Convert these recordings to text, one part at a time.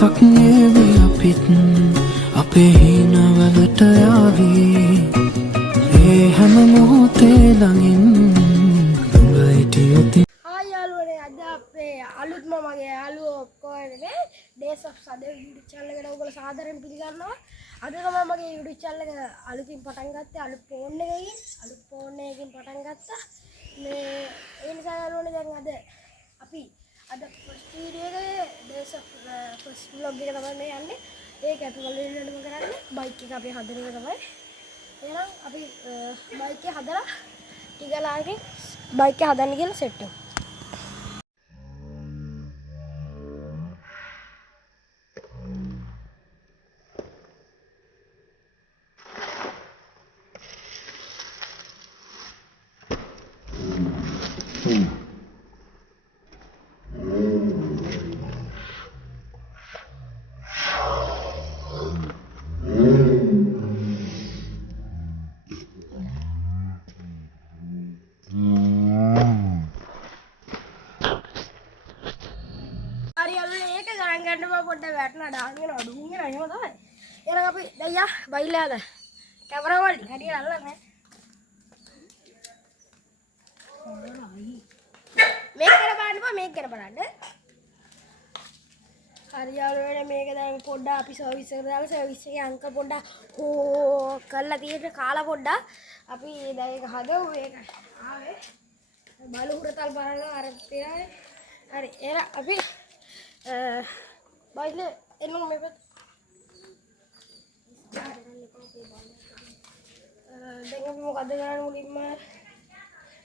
දවසක්නේවි අපිත් අපේ හිනවලට යාවී ඒ හැම මොහොතේ ළඟින් දුඟ හිටියොතින් යාළුවනේ අද අපේ අලුත්ම මගේ යාළුවෝ ඔක්කොම Days of Sadev YouTube channel එකට ඔයගොල්ලෝ සාදරයෙන් පිළිගන්නවා. අද තමයි මගේ YouTube channel එක අලුතින් පටන් ගත්තේ. අලුත් ෆෝන් එකකින් පටන් ගත්තා. මේ ඒ නිසා යාළුවනේ දැන් අද අපි first video එකේ Days of first vlog එක තමයි මේ යන්නේ. ඒක අපි වලින්ම කරන්නේ බයික් එක අපි හදන එක තමයි. එහෙනම් අපි බයික් එක හදලා ටිකලාගේ බයික් එක හදන්න කියලා සෙට් වෙමු. පොඩ්ඩක් වැටෙනවා ඩාගෙන අඩුගෙන එහෙම තමයි. එහෙනම් අපි දැන් බයිලාද කැමරා වල හරියට අල්ලන්නේ. මේක කරපාන්න. හරියට මේක දැන් පොඩ්ඩක් අපි සර්විස් එකට දාලා සර්විස් එකේ අංක පොඩ්ඩක් කරලා තියෙන කාලා පොඩ්ඩක් අපි දැන් ඒක හදමු. ඒක ආවේ බලු හුරතල් බලලා අර තියයි. හරි එහෙනම් අපි बाइले इन लोग में देंगे मुकद्दे कराने मुली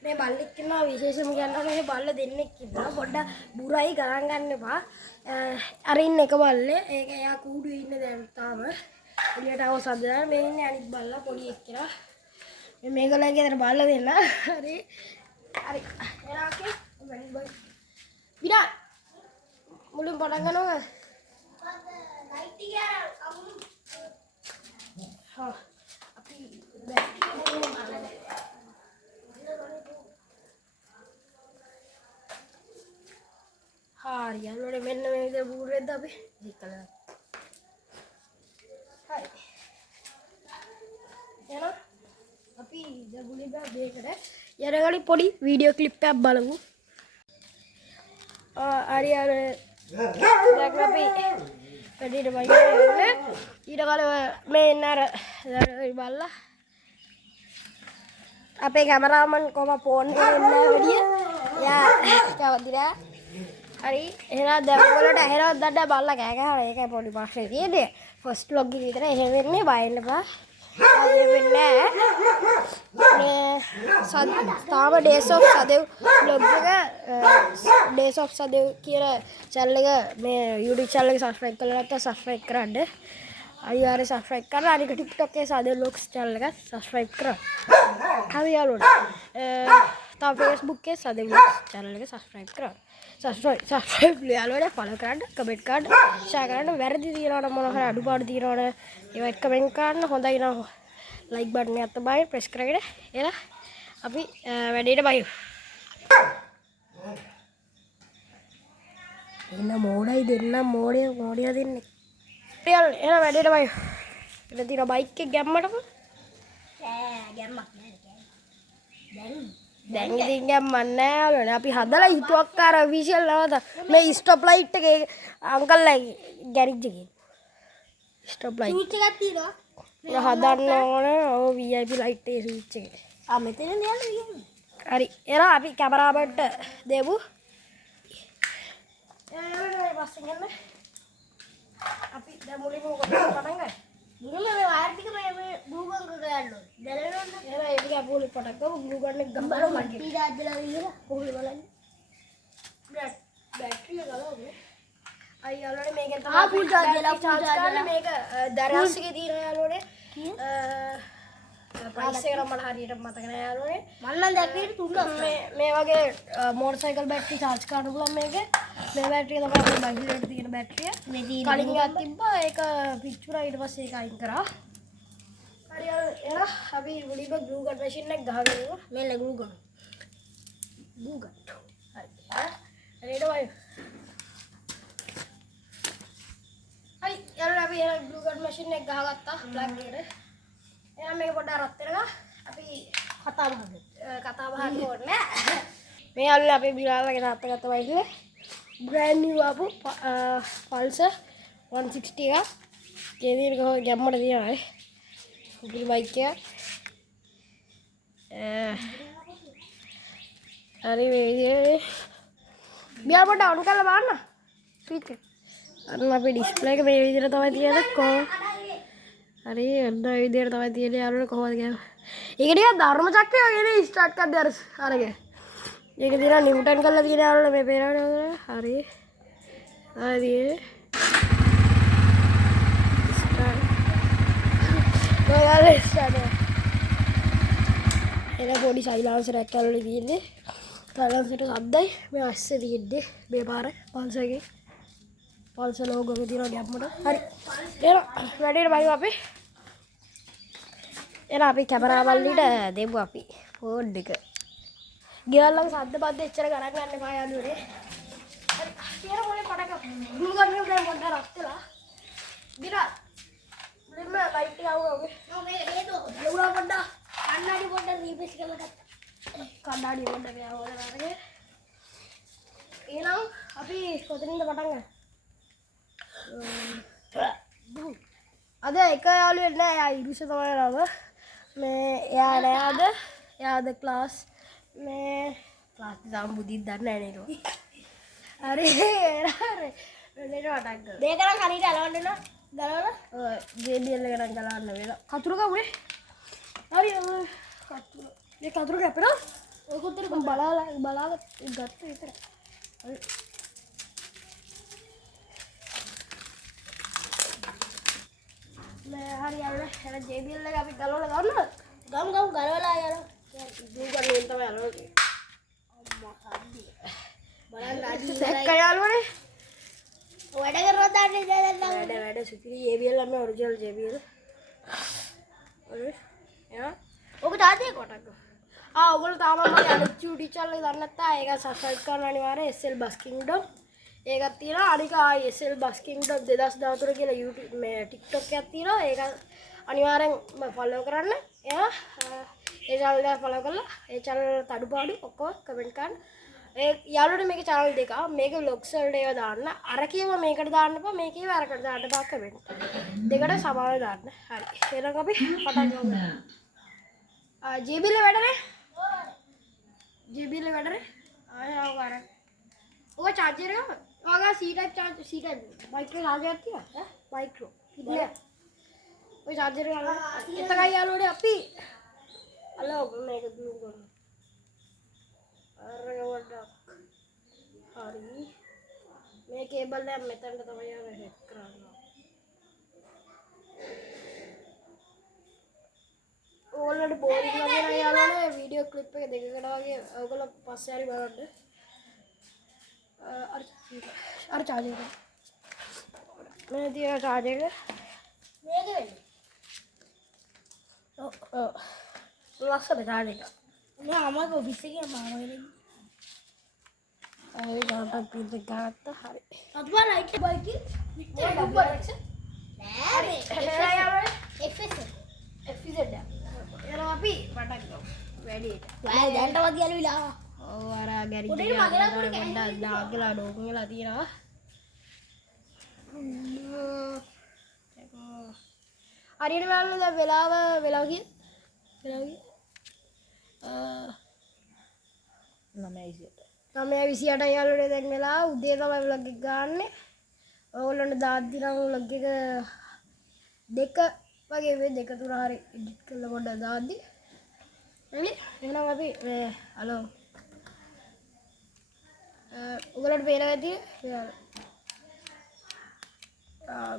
मैं बाल्लिक किन्ना विशेष में क्या ना मैं बाल्ले देने किन्ना बड़ा बुरा ही करांगा अन्य बा अरे इन्हें का बाल्ले एक या कूड़ इन्हें देता है ये टाइम साधना मैं इन्हें अनिक बाल्ला पोड़ी एक किरा मैं मेगा लगे तेरे बाल्ला देना अरे अरे यार आके मैंने बाई बिना मुली पढ़ांगा ना हाँ अभी हाँ यार लोड़े मैंने इधर भूल रहे थे अभी निकल हाय है ना अभी इधर भूले पे देख रहे यार गाड़ी पड़ी वीडियो क्लिप पे आप बालू अरे यार देख रहा भी कड़ी भाई ने ये वाले मैं नार वाला आप एक कैमरामैन को मैं फोन करना वीडियो या क्या बता रहा अरे हेरा देखो लोटा हेरा दादा बाला क्या क्या है क्या बॉडी मार्क्स है ये दे फर्स्ट व्लॉग की तरह ये वेरने बाइल बा ये वेरने ताम Days of Sadev व्लॉग का Days of Sadev की चैनल का मैं YouTube चैनल के सब्सक्राइब कर रहा था सब्सक्राइब करा दे अरे यार सब्सक्राइब कर रहा है टिकटॉक के सादेव लोग चैनल का सब्सक्राइब करा हाँ यार ता फेसबुक के सादेव लोग चैनल के सब्सक्राइब करा सब्सक्राइब ले आलो ने फॉलो करा कमेंट कर शेयर करा वेरदी తీరాడ මොන හරි අඩුපාඩු తీరాడ ඒවත් කමෙන්ට් කරන්න හොඳයි නම් ලයික් බටන් එක තමයි ප්‍රෙස් කරගෙන එලා අපි වැඩේට බයි එන්න මොඩයි දෙන්න මොඩිය දෙන්නේ රියල් එන වැඩේට බයි ඉතින් තියන බයික් එක ගැම්මටම ගැම්මක් නෑ දැන් ඉතින් ගැම්මක් නෑ වල අපි හදලා හිතුවක් අර විෂල් නවත මේ ස්ටොප් ලයිට් එකේ අංකල්ලා ගෑරේජ් එකේ ස්ටොප් ලයිට් ස්විච් එකක් තියෙනවා ඒක හදන්න ඕනේ ඔව් VIP ලයිට් එකේ ස්විච් එකේ මෙතන යන්න හරි එනවා අපි කැමරාමන්ට දෙමු පස්සෙන් යන්න අපි දැන් මුලින්ම පටන් ගන්න මුලින්ම මේ වයර් ටික මේ ග්ලූ ගන් එක ගන්න ඕනේ දැනෙනවද එහෙනම් ඒක අපි පොලි පටක් ගමු ග්ලූ ගන් එක ගම්බර මට්ටි දාද්දලා විදිහට පොලි බලන්න බැටරිය ගලවන්නේ අය යාළුවනේ මේකෙන් තමයි ෆුල් චාර්ජ් කරන්න මේක දරස් එකේ තියෙන යාළුවනේ ප්‍රයිස් එක නම් මට හරියට මතක නෑ යාළුවනේ මම නම් දැක්කේ 3 මේ වගේ මෝටර් සයිකල් බැටරි චාර්ජ් කරන්න පුළුවන් මේකේ මේ බැටරිය තමයි අපේ බයික් වලට තියෙන බැටරිය මේ කලින් එකක් තිබ්බා ඒක පිච්චුණා ඊට පස්සේ ඒක අයින් කරා හරි යාළුවනේ අපි මුලින්ම ග්ලූ ගන් මැෂින් එක ගහගෙන ඉමු මෙන්න ග්ලූ ගන් හරි රෙඩි වයි අපි එන ග්ලූ ගන් මැෂින් එක ගහගත්තා ප්ලග් එකට. එහෙනම් මේක පොඩ්ඩක් රත් වෙනවා. අපි කතා බහක් ඕනේ. මේ යාළුවනේ අපේ බිලාලගේ තාත්තගත්ත බයිසිකල්. brand new ආපු Pulsar 160 එක. ඒ විදිහට ගැම්මට තියනවා. උපුල් බයික් එක. හරි මේ විදිහට බියාල පොඩ්ඩක් ඔන් කරලා බලන්න. ස්විච් එක. අන්න අපේ ඩිස්ප්ලේ එක මේ විදිහට තමයි තියෙන්නේ කොහොම. හරි ඔන්න මේ විදිහට තමයි තියෙන්නේ යාළුවනේ කොහොමද කියන්නේ. ඒක ටිකක් ධර්ම චක්‍රය වගේ ස්ටාර්ට් කරද්දී අරගෙන. ඒක දිනා නිව්ටන් කරලා තියෙන යාළුවනේ මේ පේනවනේ. හරි. හරි. ස්ටාර්ට්. ඔයාලා ස්ටාර්ට්. එන පොඩි සයිලන්සර් එකක් ඇතුලේ තියෙන්නේ. සයිලන්සර් ශබ්දයි මේ ඇස්සේ තියෙන්නේ මේ පාර පල්සර්ගේ. පල්සර් ලෝගෝ එක තියෙනවා ගැම්මට. හරි. එන වැඩේට බලමු අපි. එන අපි කැමරා වල්ලිට දෙමු අපි ෆෝන් එක. ගෙවල් ළඟ සද්ද බද්ද එච්චර ගණන් ගන්න එපා යාළුවනේ. හරි. කියන මොලේ පටක මුළු ගන්න දැන් පොඩ්ඩක් රත් වෙලා. දිනා. මෙන්න ලයිට් එක ආවා ඔගේ. මේ ලුණා පොඩ්ඩක් කන්නාඩි පොඩ්ඩක් රීපේස් කරලා ගත්තා. කන්නාඩි පොඩ්ඩක් මෙයා හොදලා අරගෙන. එහෙනම් අපි කොතනින්ද පටන් ගන්නේ? අද එක යාළුවෙක් නෑ. එයා ඉරිස තමයි නම. මේ එයා නෑද? එයාද ක්ලාස් මේ ක්ලාස් දාම් බුදින් දන්නේ නෑ නේද? හරි. හරි. මෙලේට වටක් ගන්න. දෙකක් හරියට අලවන්න වෙනවා. ගලවලා ඔය JBL එක නම් ගලවන්න වෙලා. කතුරු ගමුනේ. හරි කතුරු. මේ කතුරු කැපෙනවා. ඔය කොතර බලාලා ගත්ත විතර. හරි. මේ හරි යාළුවා එන JBL එක අපි ගලවලා ගන්නවද? ගමු ගලවලා යාළුවා. ග්ලූ ගන් වලින් තමයි අරන්නේ. අම්මා කද්දී. බලන්න රාජි දැක්ක යාළුවනේ. වැඩ කරලා දාන්නේ දැන් වැඩ සුපිරි JBL නම් ඔරිජිනල් JBL. හරි. යා. ඔක තාත්තේ කොටක්. ඔයගොල්ලෝ තාම මගේ අනිත් YouTube channel එක දන්නේ නැත්නම් ඒක subscribe කරන්න අනිවාර්යයෙන් SL Bus Kingdom. ඒකක් තියෙනවා. අනික SL Bus Kingdom 2014 කියලා YouTube මේ TikTok එකක් තියෙනවා. ඒක අනිවාර්යෙන් follow කරන්න. එයා ඒ channel එක follow කරලා ඒ channel වල තඩුපාඩු ඔක්කොම comment කරන්න. ඒ යාළුවනේ මේක channel දෙකක්. මේක vlogs වලට ඒවා දාන්න. අර කියව මේකට දාන්න එපා. මේකේව අරකට දාන්න එපා comment. දෙකට සමානව දාන්න. හරි. එහෙනම් අපි පටන් ගමු. JBL වැඩනේ? JBL වැඩනේ? ආයෙ ආව ඔය charger එක ඔයගා C type charger C type micro charger එකක් තියෙනවා. micro. ඉන්නේ. ඔය charger එක ගන්න. එතකයි යාළුවනේ අපි අලෝ මේක ග්ලූ කරනවා. අර වඩක්. හරි. මේ කේබල් එක මෙතනට තමයි යන්නේ හෙක් කරන්න. ඕල්රෙඩි බෝරින් වගේ නෑ යාළුවනේ වීඩියෝ ක්ලිප් එක දෙකකට වගේ ඔයගොල්ලෝ පස්සේ හරි බලන්න. අර charger එක. මේ තියෙන charger එක. මේක වෙන්නේ. ඔව්. ලස්සන charger එක. මම අමක ඔෆිස් එකේ මාරවෙන්නේ. අය ගානට පිට ගත්තා හරි. අත්වා light bike Victor number X නෑ FZ එනවා අපි පටක් ගමු වැඩිට. ඔයා දැන්ටවත් ගැලවිලා. ඔව් අර ගැරේජ් එකේ පොඩ්ඩක් දාගලා ඩෝකලා තියනවා. හරියට බලන්න දැන් වෙලාව කීයද? 9:28 යාළුවනේ දැන් වෙලා උදේ තමයි vlog එක ගන්නෙ. ඕගොල්ලන්ට දාද්දි නම් vlog එක 2 වගේ වෙයි 2-3 හරි එඩිට් කරලා පොඩ්ඩක් දාද්දි. හරි එහෙනම් අපි මේ හලෝ ඔයගොල්ලන්ට පේනවා ඇති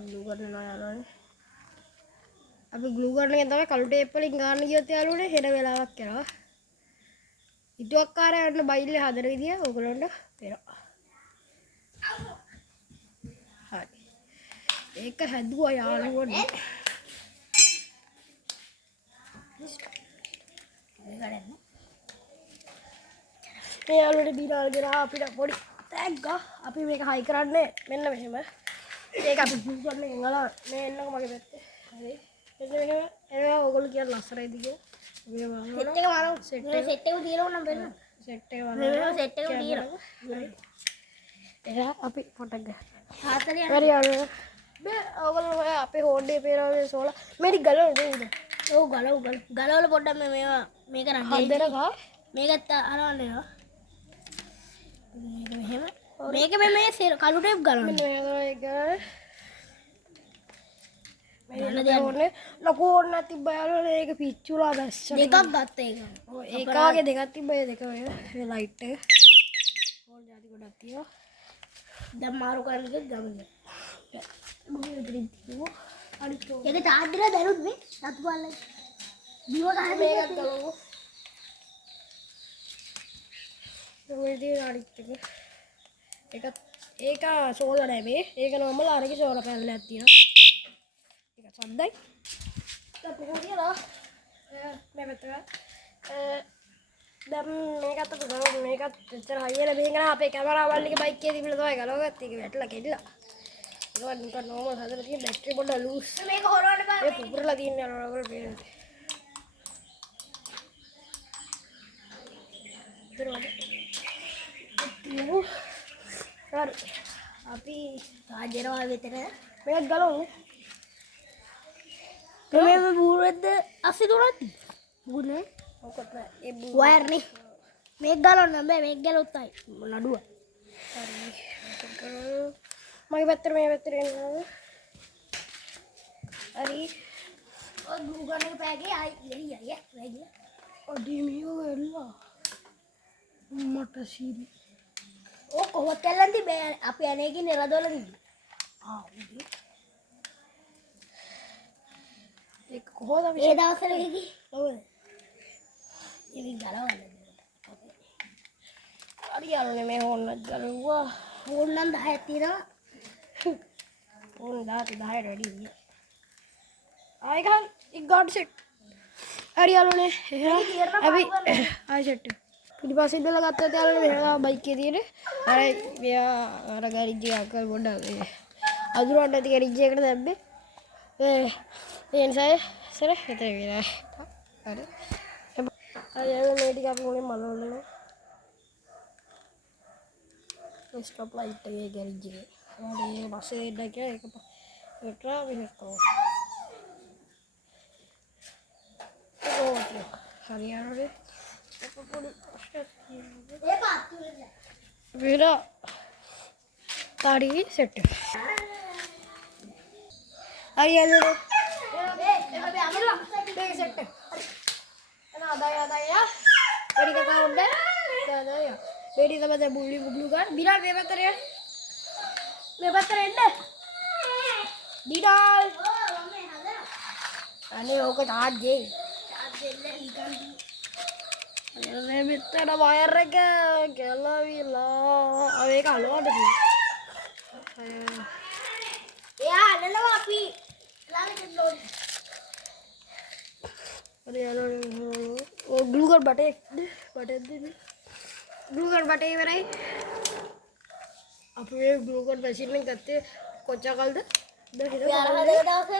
ග්ලූ කරනවා යාළුවනේ. අපි ග්ලූ කරන එක තමයි කළු ටේප් වලින් ගන්න ගියොත් යාළුවනේ හෙන වෙලාවක් යනවා. ඉතුවක්කාරයන්ට බයිල්ලේ හදන විදිය ඔයගොල්ලන්ට පේනවා. හරි. ඒක හැදුවා යාළුවනේ. මේ යාළුවනේ බීරාල් ගෙනා අපිට පොඩි තෑග්ගා. අපි මේක හයි කරන්නේ මෙන්න මෙහෙම. ඒක අපි පුල් කරන එංගලා මේ එන්නකො මගේ පැත්තේ. හරි. එන්න මෙහෙම එනවා ඔයගොල්ලෝ කියන ලස්සනයිද කියලා. මේ වහනවා. සෙට් එක වරව. සෙට් එක දිනව නම් වෙන්න. සෙට් එක වරව. මේ සෙට් එක දිනව. එයා අපි පොටක් ගන්න. හතරේ හරි යනවා. මේ ඔයගොල්ලෝ අපේ හෝඩේ පේරාවේ සෝලා මේටි ගලවන්න දෙන්න. ඔව් ගලවල පොඩ්ඩක් මේවා මේක නම් හදරකා මේකත් අරවන්න එනවා. මේක මෙහෙම මේක මේ කළු ටේප් ගලවන්න. මේක ඕනේ ලොකු ඕන නැති බයවල ඒක පිච්චුලා දැස්ස දෙකක් ගත්ත ඒක. ඔව් ඒක වගේ දෙකක් තිබ්බ ඒ දෙක මේ ලයිට් එක. ඕල් ජාති ගොඩක් තියෙනවා. දැන් මාරු කරන්න ගියත් ගමන. මොකද ඉතින් කිව්වෝ අනිත් ඒක තාද්දලා දැනුත් මේ සතු බලලා. දිව ගන්න මේකත් ගලවමු. ඔය දේ අනිත් එක. ඒක සෝල නෑ මේ. ඒක නෝමල අරගේ සෝල පැනලක් තියෙනවා. ඒක සද්දයි. ඒක පොඩියලා මේ මෙතන දැන් මේකත් ගලවමු. මේකත් ඇත්තට හයියලා බෙහෙන් කරා අපේ කැමරාවල් එක බයික් එකේ තිබිලා තමයි ගලවගත්තේ. ඒක වැටලා කෙඩිලා. ඒක නිකන් නෝමල් හදලා තියෙන බැටරි පොඩ්ඩක් ලූස්. මේක හොරවන්න බෑ. ඒ පුපුරලා තියෙන යනවා ඔයගොල්ලෝ පේනවා. හරි අපි රාජරවා වෙතට මේක ගලවමු. මේ බූරෙද්ද අස්සේ දුරත් බුනේ ඔකට ඒ වයර් නේ මේක ගලවන්න බෑ මේක ගලවුත්තයි නඩුව. හරි මගේ පැත්තට මේ පැත්තට එන්න. හරි ඔය ගූගල් එක පෑගේ ආයි එළිය වැඩි අඩේ මේක වෙලා මට සීරි ඕ කොහොත් කැල්ලන් තිබේ අපි අනේකින් නිරදවල තිබ්බේ. උදේ ඒක කොහොමද අපි ඒ දවස්වල ගිහී ඔව් ඉතින් ගලවන්න හරි යාළුවනේ මේ ඕන්නත් ගලවුවා. ඕන් නම් 10ක් තියෙනවා. ඕන් 10ට වැඩි ඉන්නේ. ආයි ගන්න එක ගාඩ් සෙට්. හරි යාළුවනේ අපි ආයි සෙට් පිටිපස්සේ ඉඳලා ගත්තත් යාළුවනේ මෙහෙම බයික් එකේ තියෙන්නේ. අර මෙයා අර ගෑරේජ් එක අකල් පොඩ්ඩක් අදුරන්න ඇති ගෑරේජ් එකට දැම්මේ. ඒ නිසා සර හිතේ විලා. හරි. හරි යාළුවනේ මේ ටික අපි මොලේ මලවලනේ. ස්ටොප් ලයිට් එකේ ගෑරේජ් එකේ. හරි බස්සේ දෙන්න කියලා ඒක පෙට්‍රා විහිකෝ. හරි යාළුවනේ Vira tadi set. Ayo lu. Set. Ada ya. Beri kata udah. Ada ya. Beri sama saya bulu kan. Bira bebater ya. Bebater ende. Didal. Ane oke aja. මේ මෙතන වයර් එක ගැලවිලා අව ඒක අලවන්න තියෙනවා. එයා අල්ලනවා අපි ළඟට ලෝඩ්. අර යනවා ඔය ග්ලූ ගන් බටේ දෙන්න. ග්ලූ ගන් බටේ ඉවරයි. අපි මේ ග්ලූ ගන් මැෂින් එක ගත්තේ කොච්චර කල්ද? දවසේ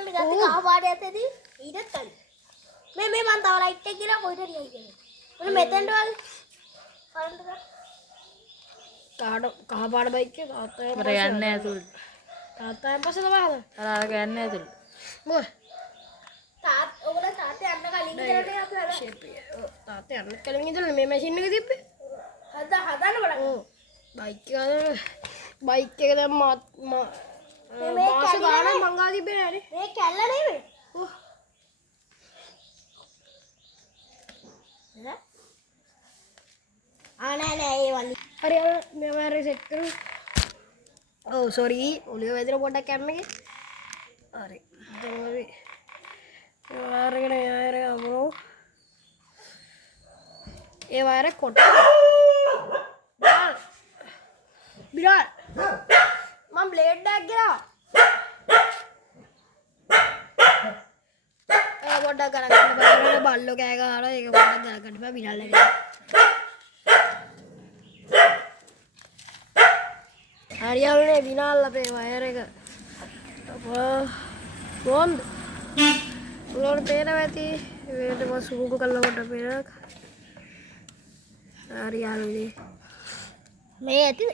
මේ ගත්තේ කහ පාටේ ඇත්තේදී ඊටත් කලින්. මේ මන් තව ලයිට් එක ගිහලා කොහෙද ගියයි කියලා. මොන මෙතෙන්ට වල කරන්ට් එක කහ පාට බයික් එක තාත්තා මර යන්නේ ඇතුළට. තාත්තායන් පස්සේ තමයි හදන්නේ. අර යන්නේ ඇතුළට. මොකද ඔයගොල්ලෝ තාත්තා යන්න කලින් ඉඳලා අපි හදා ෂේප් එක. තාත්තා යන්න කලින් ඉඳලා මේ මැෂින් එක තිබ්බේ. හදන්න බලන්න. බයික් එක දැන් මාස ගානක් මංගා තිබ්බේ නෑනේ. මේ කැල්ල නෙමෙයි. ඔව්. නෑ ඒ වලි. හරි මේ වයර් සෙට් කරමු. ඔව් සෝරි ඔලිය වැදින පොඩ්ඩක් කැම් එකේ. හරි. දැන් අපි වයර් එක අපරෝ. ඒ වයර් එක කොට. බිරාල්. මම බ්ලේඩ් එකක් ගියා. පොඩ්ඩක් ගලගන්න බෑ බල්ලෝ කෑ ගහලා ඒක පොඩ්ඩක් ගලගන්න බෑ බිරාල් ඇවිල්ලා. හරියන්නේ විනාල් අපේ වයර් එක බොන්ද උලෝර පේනවා ඇති වේට මස් සුමුකු කල්ලකොට පේනක් හරි යාළුවනේ මේ ඇතිද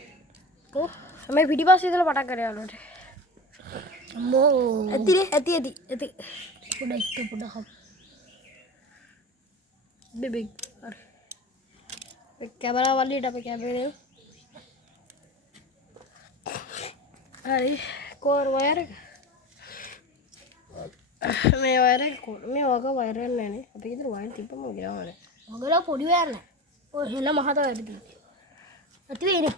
කො මේ පිටිපස්සේ ඉඳලා පටන් ගන්න යාළුවට අම්මෝ ඇතිනේ ඇති පොඩ එක පොඩ හම් බිබි හරි කැමරා වලියට අපි කැමරේ හරි කෝර් වයර් එක මේ වයර් එක මේ වග වයර් එක නෑනේ අපි ඉතින් වයර් තිබ්බම ගිරවන්නේ වගල පොඩි වයර් නෑ ඔය හෙල මහත වැඩ තියෙන්නේ ඇති වෙන්නේ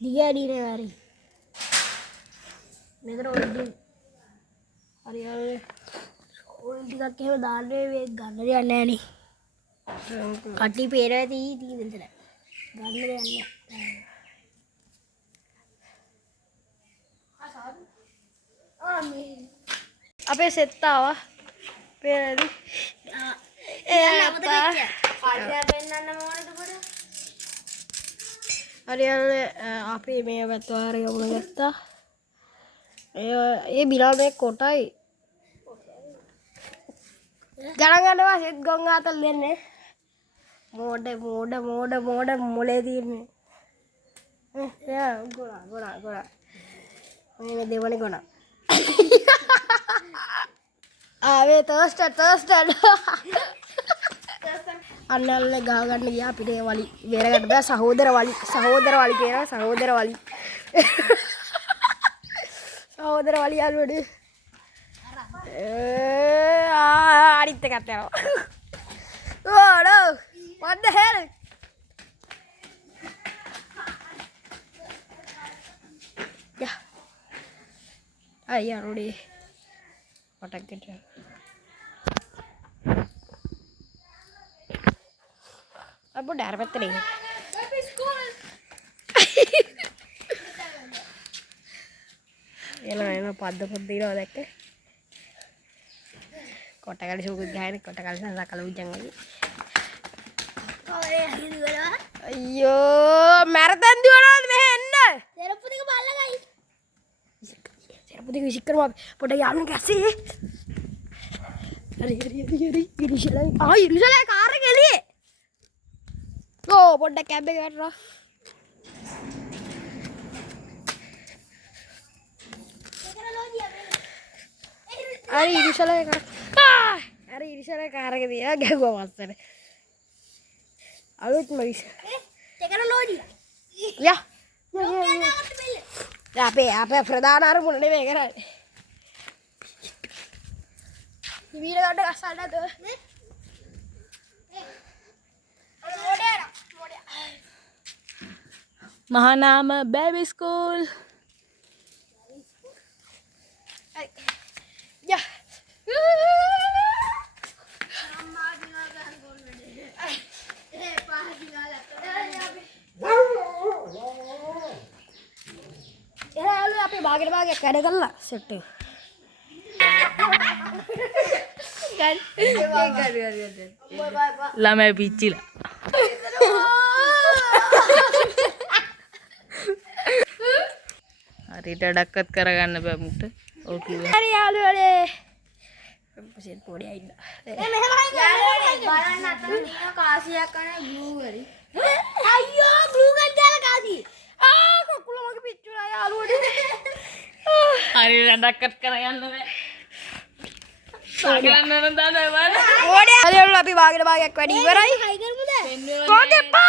දිගෑඩි නේ වයර් මෙතන ඔය හරි හරි ඔය ටිකක් එහෙම දාන්නේ මේ ගන්න දෙයක් නෑනේ කටි පේනවා ඇති මෙතන ගන්න දෙයක් නෑ අපේ සෙට් ආවා පේනද හරි අපි මේ වැත්වාරය ගමන ගත්තා ඒ බිලානේ කොටයි ගණන් ගන්නවා සෙට් ගොන් ආතල් දෙන්නේ මෝඩ මොලේ තියෙන්නේ එයා ගොනා මේ දෙවනේ ගොනා ආවේ තර්ස්ට් අන්නල්ල ගහ ගන්න ගියා අපිට ඒ වලි බේර ගන්න බෑ සහෝදර වලි කියනවා සහෝදර වලි යාළුවනේ අනිත් එකත් යනවා oh no what the hell yeah යාළුවනේ පටක් ගන්න अब डर मत नहीं ये पद पद्दी कोटकाली सुख गाय कोटकाली सकाल उजंगी अयो मैराथन सेरपुदी विसिकर पोटा यार कैसे अरे इरुशला कार के लिए ओ पोटा कैब बैठ रहा अरे इरुशला कार के दिया क्या हुआ मास्टर आलू तुम्हारी या यहाँ पे प्रधान आर मुन्ने में करा वीडियो काटे का साला तो महानाम बेबी स्कूल या पे भागे भागे करे कर ला सेट ला मैं पीछे ला अरे डक्कत करा करने पे मुट्ठे ओके अरे आलू अरे पसीन पोड़ी आई ना ए मेहमान बारा ना तो नीनो कासिया करने ग्लू करी अयो ग्लू कर दिया कासी आ कोकुला मगे पिच्चू ना आलू अरे डक्कत करा करने पे सागरन नंदा ने बार ओडे अरे अभी भागे भागे एक बार इवराई कोके पा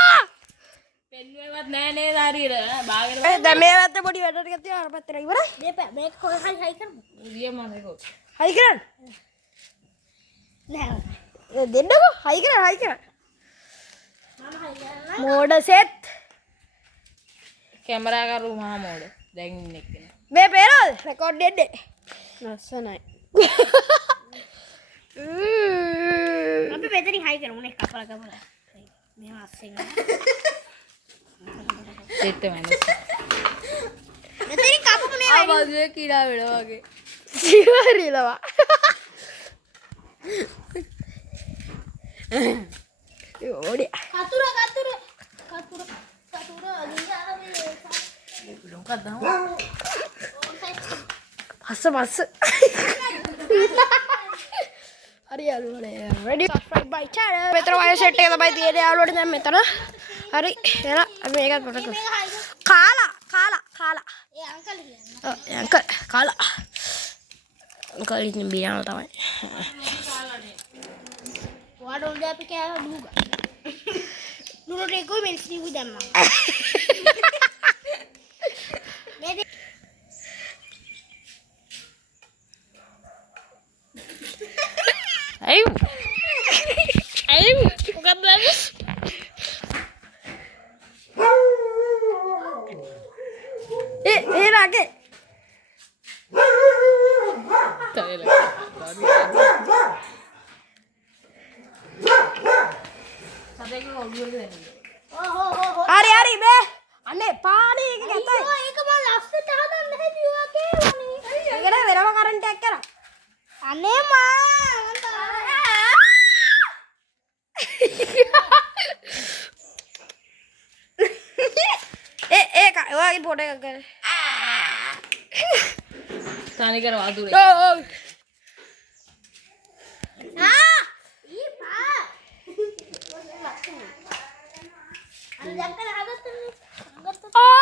पेन्वेවත් නෑ නේද හරියට බාගෙන ඒ දැන් මේ වැත්ත පොඩි වැඩට ගත්තා අර පැත්තට ඉවරයි මේක කොහේ හයි කරමු ගිය මාසෙකෝ හයි කරන්න නෑ ඒ දෙන්නකෝ හයි කරන්න මම හයි කරන්න මෝඩ සෙට් කැමරා කරු මහා මෝඩ දැන් ඉන්නේ කෙනා මේ පේනවද රෙකෝඩ් දෙන්නේ ලස්සනයි අපි මෙතනින් හයි කරමු නේ කපලා මේ මාසෙන් දෙත්ත මනස මෙතනින් කපමු නේ ආ බාදුවේ කීඩා වෙලා වගේ ජීවරිලවා ඕඩි කතුර ලොකක් දාමු හස්ස මස්ස හරි යාළුවනේ ready subscribe my channel මෙතන වයර් සෙට් එක තමයි තියෙන්නේ යාළුවනේ දැන් මෙතන හරි එහෙනම් අපි මේකත් පොඩක් කාලා ඒ අංකල් කියන්නේ ඔව් ඒ අංකල් කාලා අංකල් ඉතින් බියනවා තමයි What all that pick out Luga? No, they go and sleep with them. Ayo. Bukan lagi. Lagi. Tak lagi. හරි මේ අනේ පානේ එක ගැතයි ඒක මම ලස්සට හදන්න හැදුවා කේවනේ ඒකට වෙනම කරන්ට් එකක් කරා අනේ ඒක ඔයාගේ ෆොටෝ එකක් ගන්න Tani kar wadure. ඔව්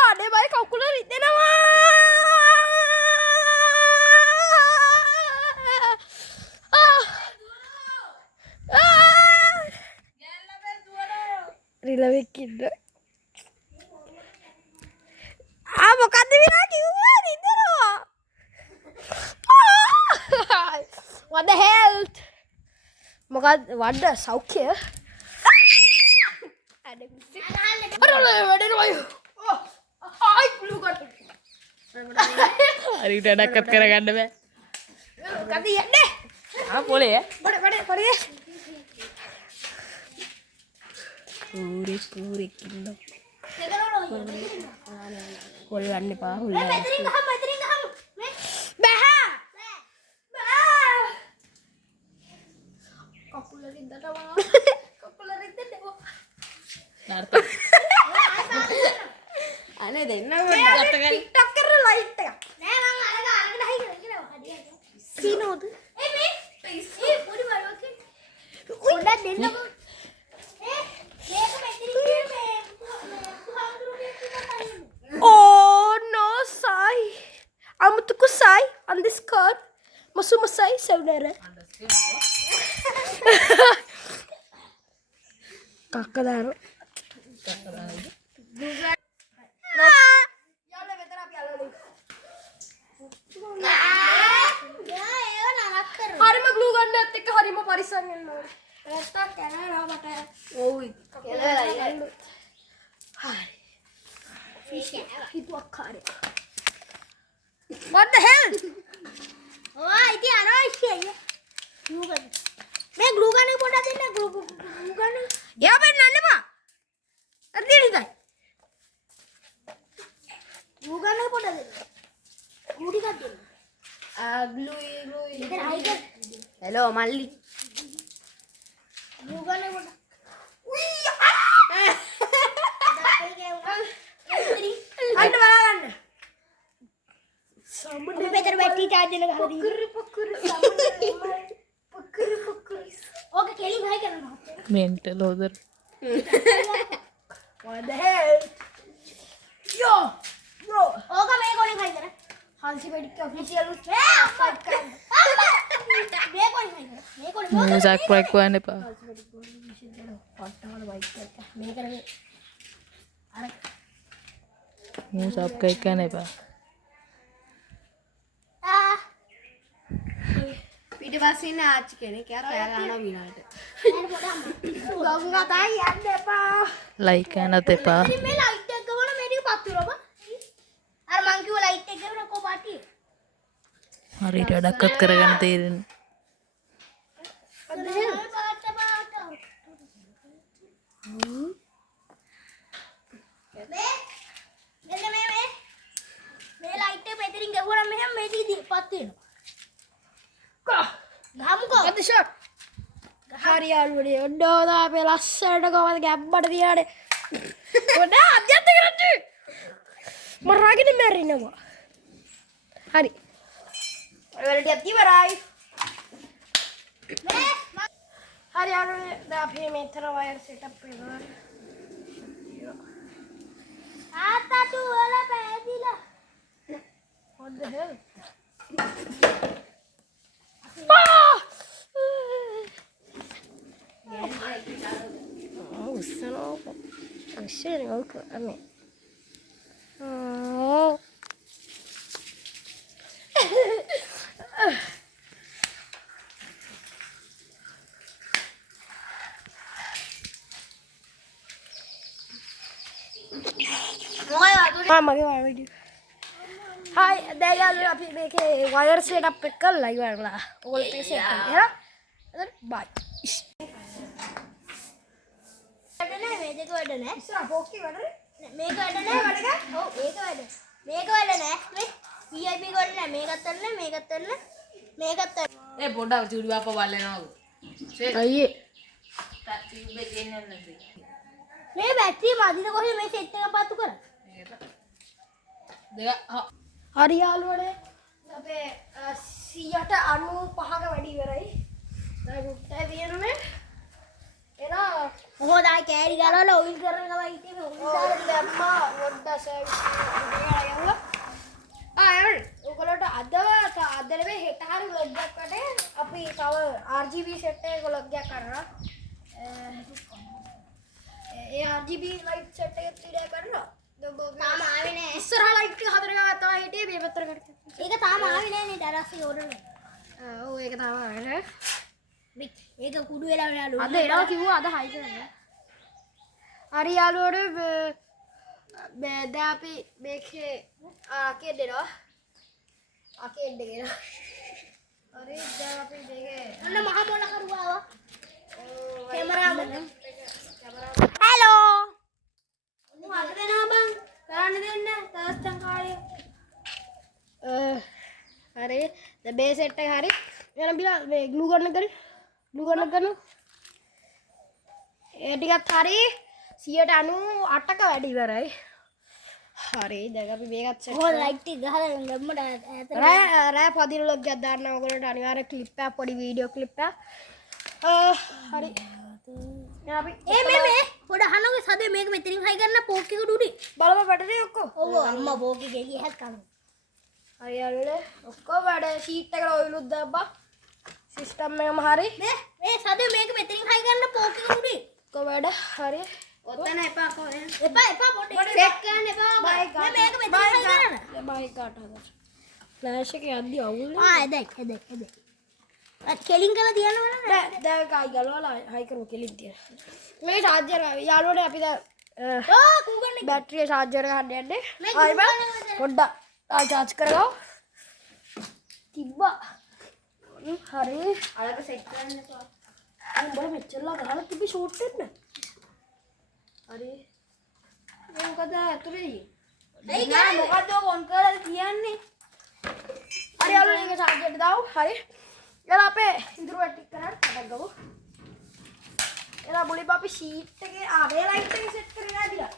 අනේ බයි කකුල රිදෙනවා රිලවෙක් ඉන්න මොකද්ද විනා කිව්වා රිදෙනවා what the hell මොකද්ද වඩ සෞඛ්‍ය Hari udah dekat kira-kira be. Kati ya deh. Ah boleh ya? Boleh. Puri kilo. Boleh ane pa hulla. Metering kaham. Baha. Kapula rinda dawa. Narta. අනේ දෙන්න කොට ටික්ටොක් කරලා ලයිට් එක නෑ මම අරගෙන හයි කියලා හදියට සීනෝද මේ පොඩි බලවකේ පොඩක් දෙන්නකෝ මේක මෙතනින් oh no sai amutuku sai on this card masuma sai saudara kakadaro හරිම ග්ලූ ගන්නත් එක්ක හරිම පරිස්සම් වෙන්න ඕනේ. නැත්තම් කැලේනවා මට. ඔව්. කැලේලා යන්න. හරි. ෆිෂ් කෑවා. හිතුවක් කාරේ. What the hell? ඔය ඉතින් අනවශ්‍යයි. ග්ලූ ගන්න. මේ ග්ලූ ගන්න පොඩක් දෙන්න ග්ලූ ගන්න. යා බෙන්නන්න එපා. අදින් ඉඳන්. ග්ලූ ගන්න පොඩක් දෙන්න. ග්ලූ ටිකක් දෙන්න. glue ඉතින් අයිද hello මල්ලි glue ගන්න පොඩ උයි අන්න බලන්න සම්මුද මෙතන බැටරි charge එක ගහලා දී පොකුරු ඕක කෙලි ගහයි කරනවා Mental other. what the hell yo ඕක මේ කොනේ ගහයි කරා Hansi Medic official subscribe කරන්න. මේ කොයි Mau subscribe ko ane pa. මේ කරේ අර Mau subscribe ka ane pa. පිටිපස්සේ ඉන්න ආච්චි කෙනෙක් යා කෑ ගන්නවා විනාඩට. ගංගා තායි යන්න එපා. Like ane te pa. මේ ලයිට් එක ගවන මේ ටික පත් වෙනවා. අර මං කිව්ව ලයිට් එක ගවන කො party. Hari udah dekat kira-kira tirin. මේ ලයිට් එක පැතිරින් ගැහුවනම් මෙහෙම මේ ටික පත් වෙනවා. ගහමුකෝ. get the shot. හරි යාළුවනේ ඔන්න අපේ ලස්සනට කොහමද ගැබ්බට තියානේ. ඔන්න අධ්‍යත් කරන්නේ. මරාගෙන මැරෙනවා. හරි. ඔයාලට අපි ඉවරයි. හරි යාළුවනේ දැන් අපි මෙතන වයර් සෙටප් කරනවා. තාත්තා වල පැහැදිලා. What the hell? Oh, son of a shit. Okay, I mean. Oh. මගේ වීඩියෝ. හායි දැන් යාළුවෝ අපි මේකේ වයර් සෙටප් එක කරලා ඉවරලා. ඔයගොල්ලෝ ඒක සෙට් කරලා. එහෙනම් බයි. වැඩ නැහැ මේ දෙක වැඩ නැහැ. ඉස්සරහ පොක්කි වැඩ නැහැ. මේක වැඩ නැහැ වැඩක. ඔව් ඒක වැඩ. මේක වැඩ නැහැ. මේ VIP වැඩ නැහැ. මේකත් වැඩ නැහැ. මේකත් වැඩ නැහැ. මේකත් වැඩ. ඒ පොඩ්ඩක් චුඩි බාප්පා බලනවා. අයියේ. තාත්තිබේ ගෙන්නන්න නැති. මේ බැටරිය මදිද කොහේ මේ සෙට් එක පත්තු කරා? හරි යාළුවනේ අපේ 195ක වැඩි ඉවරයි. දැන් මුට්ටයි වියනනේ. එනා මොහොතයි කෑලි ගලවලා ඔයිල් කරන ගමන් හිටියේ ඔයිල් දාලා දැම්මා පොඩ්ඩක් සර්විස් එකේ යවුවා. ඔයගොල්ලෝට අද නෙමෙයි හෙට හරි vlog එකක් වටේ අපි තව RGB set එක vlog එකක් කරනවා. ඒ RGB light set එක 3D කරනවා. තාම ආවේ නෑ. ඉස්සරහ ලයිට් එක හතරක තමයි හිටියේ මේ පැත්තට කරලා. ඒක තාම ආවේ නෑ නේ ටෙරස් එකේ ඕඩර් එක. ඔව් ඒක තාම ආවේ නෑ. මේක කුඩු වෙලා යාළුවෝ. අද එනවා කිව්වා අද හයි කරනවා. හරි යාළුවෝ දැන් අපි මේකේ ආකේඩ් දෙනවා. ආකේඩ් එක දෙනවා. හරි දැන් අපි මේකේ අන්න මහ මොන කරුවා. කැමරා මොන. හෙලෝ. මට දෙනවා බං කරන්න දෙන්න තාස්තන් කාලේ හරි දැන් බේ සෙට් එක හරි එන බිලා මේ ග්ලූ ගන්න කරේ ග්ලූ ගන්න ඒ ටිකත් හරි 98ක වැඩි ඉවරයි හරි දැන් අපි මේකත් සෙට් කරලා ලයිට් එක ගහලා ගම්මඩ ඈත රෑ පදින ලොග් එකක් දාන්න ඕගොල්ලන්ට අනිවාර්ය ක්ලිප් එකක් පොඩි වීඩියෝ ක්ලිප් එකක් හරි ඒ මේ පොඩ අහනෝගේ සදේ මේක මෙතනින් හයි ගන්න පෝක් එක ඩුඩි බලව බැටරි ඔක්කොම ඔව් අම්මා පෝක් එකේ ගියහත් කනවා හරි යාළුවනේ ඔක්කොම වැඩ ෂීට් එකට ඔයිලුත් දාපා සිස්ටම් එකම හරි මේ සදේ මේක මෙතනින් හයි ගන්න පෝක් එක ඩුඩි ඔක්කොම වැඩ හරි ඔතන එපා පොඩි සෙට් කරන්න එපා මේක මෙතනින් හයි ගන්න බයි කාට හදා ෆ්ලෑෂ් එක යද්දි අවුල් එදයි කෙලින් කරලා තියනවනේ දැන් කයි ගලවලා හයි කරමු කෙලින් තියන මේ charger යාළුවනේ අපි දැන් කූගන්නේ බැටරිය charger එක ගන්න යන්නේ හරි බං පොඩ්ඩක් charge කරගමු තිබ්බා හරි අරක සෙට් කරන්න එපා උඹ මෙච්චරලා ගහලා තිබි ෂෝට් වෙන්න හරි මේ මොකද අතුරේ නෑ මොකද ඔන් කරලා තියන්නේ හරි යාළුවනේ ඒක charger එක දාමු හරි එලා අපේ ඉඳුරු වැටි කරලා පටන් ගමු. එලා මුලින්ම අපි ෂීට් එකේ මේ ලයිට් එක සෙට් කරේ නෑ දිලා.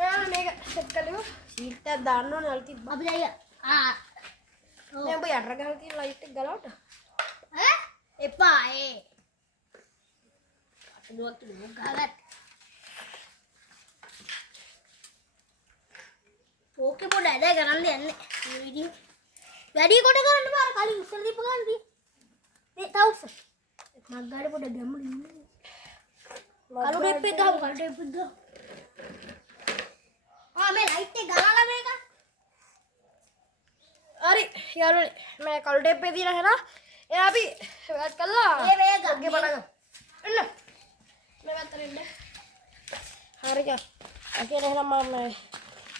එලා මේක සෙට් කරලා ෂීට් එක දාන්න ඕනේ අලුත් අපි දැන් මේ උඹ යට ගහලා තියෙන ලයිට් එක ගලවන්න. එපා ඒ. අතනුවක් තුනක් ගහගත්ත. ඕකේ පොඩ ඇද ගන්න යන්නේ මේ වීඩියෝ. වැඩි කොට කරන්න බාර කලින් ඉස්සර දීප ගන්න දී. මේ තවුස. මක් ගාඩේ පොඩ ගැඹුරු ඉන්නේ. කළු ටේප් එක ගහමු කළු ටේප් එක ගහමු. මේ ලයිට් එක ගලවලා මේක. හරි යාළුවනේ මේ කළු ටේප් එක දිලා හෙලා එයා අපි වැඩ කළා. මේ ගගේ බලගමු. එන්න. මේ වැත්තට එන්න. හරි ගා. අකේ එහෙනම් මම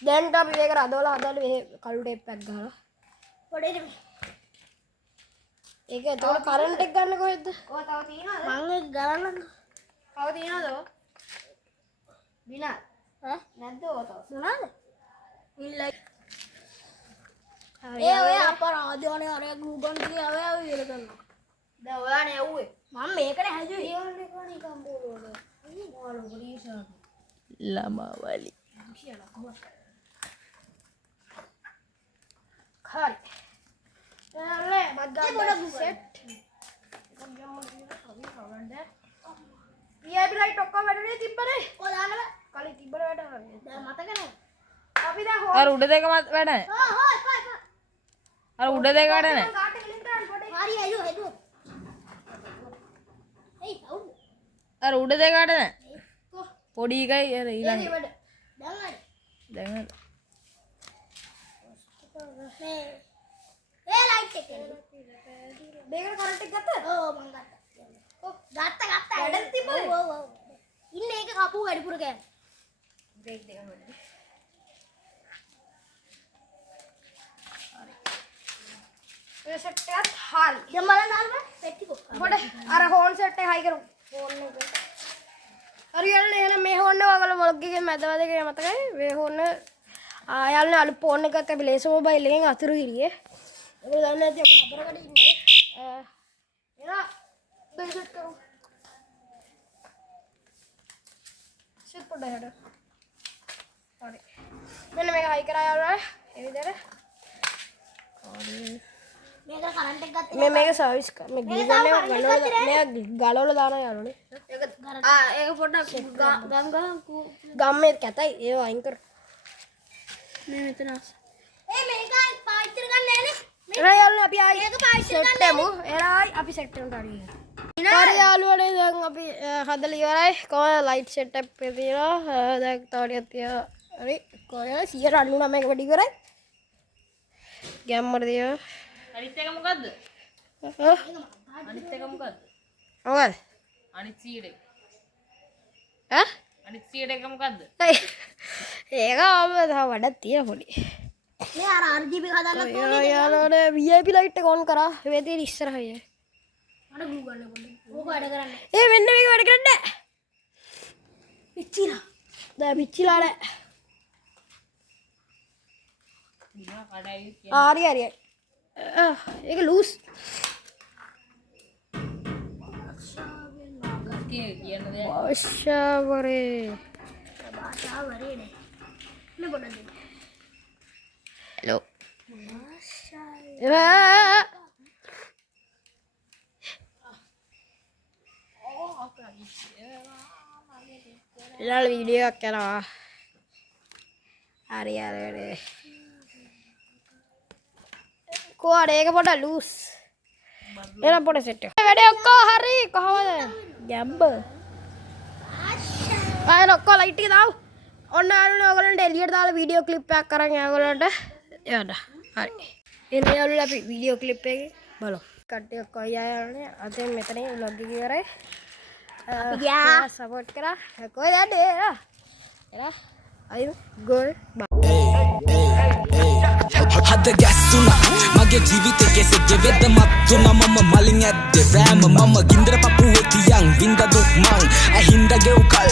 දැන් අපි මේක රදවලා හදලා මේ කළු ටේප් එකක් ගහලා පොඩේ ඒක එතකොට කරන්ට් එක ගන්න කොහෙද? ඔය තව තියනවද? මම ඒක ගලන්න. තව තියනවද? විනාඩ. නැද්ද ඔය තව? මොනවාද? ඉල්ලයි. ඒ ඔය අපරාධෝනේ අර ග්ලූ ගන් ටික ආව ඉවර කරනවා. දැන් ඔයානේ ඇව්වේ. මම මේකනේ හැදුවේ. ඒවන්නේ කොහොනේ කම්බෝලෝද? මොනවද පොඩිසා. ළමවලි. කියලා කොහොමද? හරි. set VIP light ඔක්කොම වැඩනේ තිබ්බනේ. ඔය දාන්න බෑ. කලින් තිබ්බනේ වැඩ කරන්නේ. දැන් මතක නැහැ. අපි දැන් හොල් අර උඩ දෙක වැඩ නැහැ. අර උඩ දෙක වැඩ නැහැ. කාට කලින් කරන්න පොඩේ. හරි එළු. එයි අවුල්. අර උඩ දෙක වැඩ නැහැ. පොඩි එකයි අර ඊළඟ. වැඩ. දැන් හරි. දැන් මේ ලයිට් එක. මේකට කරන්ට් එක ගත්තද? ඔව් මම ගත්තා. ගත්තා වැඩ තිබ්බද? ඔව්. ඉන්න ඒක කපුව වැඩිපුර ගෑන. බ්‍රේක් දෙක මොකද? ඒ සෙට් එකත් හරි. දැන් බලන්න ආල්ම සෙට් එක. පොඩ අර හෝන් සෙට් එක හයි කරමු. හෝන් එක. හරි යන්නේ එහෙනම් මේ හෝන් එක ඔයගොල්ලෝ වලොග් එකේ මැදවද කියලා මතකයි. මේ හෝන් ආයල්නේ අලු ෆෝන් එකත් අපි ලේස මොබයිල් එකෙන් අතුරු ගිරියේ. ඒක දන්නේ නැති අපි අතරකට ඉන්නේ. එනවා දෙක සෙට් කරමු. සෙට් පොඩ්ඩක් හද. හරි. මෙන්න මේක හයි කරා යාළුවා. ඒ විදිහට. මේක කරන්ට් එක ගත්තා. මේක සර්විස් කර. මේ ගලවලා දානවා යාළුවනේ. ඒක පොඩ්ඩක් ගම් මේ කැතයි ඒව අයින් කර. මේ මෙතන ආස. මේක පාවිච්චි කරගන්න නෑනේ. එලා යාළුවා අපි ආයි මේක පාවිච්චි කරගන්න නෑමු. එලා අපි සෙට් කරමු හරි. හරි යාළුවනේ දැන් අපි හදලා ඉවරයි. කොහොම ලයිට් සෙට් අප් එක තියෙනවා. දැන් තවටියක් තියෙනවා. හරි. කොහොම 199 වැඩි කරයි. ගැම්මර තියෙනවා. අනිත් එක මොකද්ද? අනිත් එක මොකද්ද? මොකද? අනිත් සීඩ් එක. ඈ? අනිත් සීඩ් එක මොකද්ද? ඒක ආව තව වැඩක් තියෙන පොඩි. මේ අර RGB හදන්න ඕනේ. යාළුවනේ VIP ලයිට් එක ඔන් කරා. මේ තියෙන ඉස්සරහයි. අර ගූ ගන්න පොඩි. ඕක වැඩ කරන්න. මෙන්න මේක වැඩ කරන්නේ. පිච්චිලා. දැන් පිච්චිලා නෑ. දිනා කඩයි හරි. ඒක ලූස්. කියන දේ. ආශාවරේ. ආශාවරේ නේ. නේ පොඩ්ඩක් දෙන්න. හෙලෝ. ඉතින් වීඩියෝ එකක් කරනවා. හරි. කොහොමද ඒක පොඩ්ඩක් ලූස්. එනම් පොඩ්ඩක් සෙට් එක. වැඩේ ඔක්කොම හරි කොහමද? ගැම්බ. ආයෙත් ඔක්කොම ලයිට් එක දාමු. ඔන්න ඔයගොල්ලන්ට එළියට දාලා වීඩියෝ ක්ලිප් එකක් අරන් ඔයගොල්ලන්ට යන්න. හරි. එන්න යාළුවෝ අපි වීඩියෝ ක්ලිප් එකේ බලමු. කට්ටිය කොයි ආයන්නේ අද මෙතනින් vlog එක ඉවරයි. අපි ගියා සපෝට් කරා. කොහෙද යන්නේ? එලා. අයියෝ ගෝල්. හද ගැස්සුනා මගේ ජීවිතේ කෙසේ ගෙවෙද්ද මත්තුනා මම මලින් ඇද්දේ රෑම මම ගින්දර පපුවේ තියන් වින්ද දුක් මං ඇහින්ද ගෙව් කල්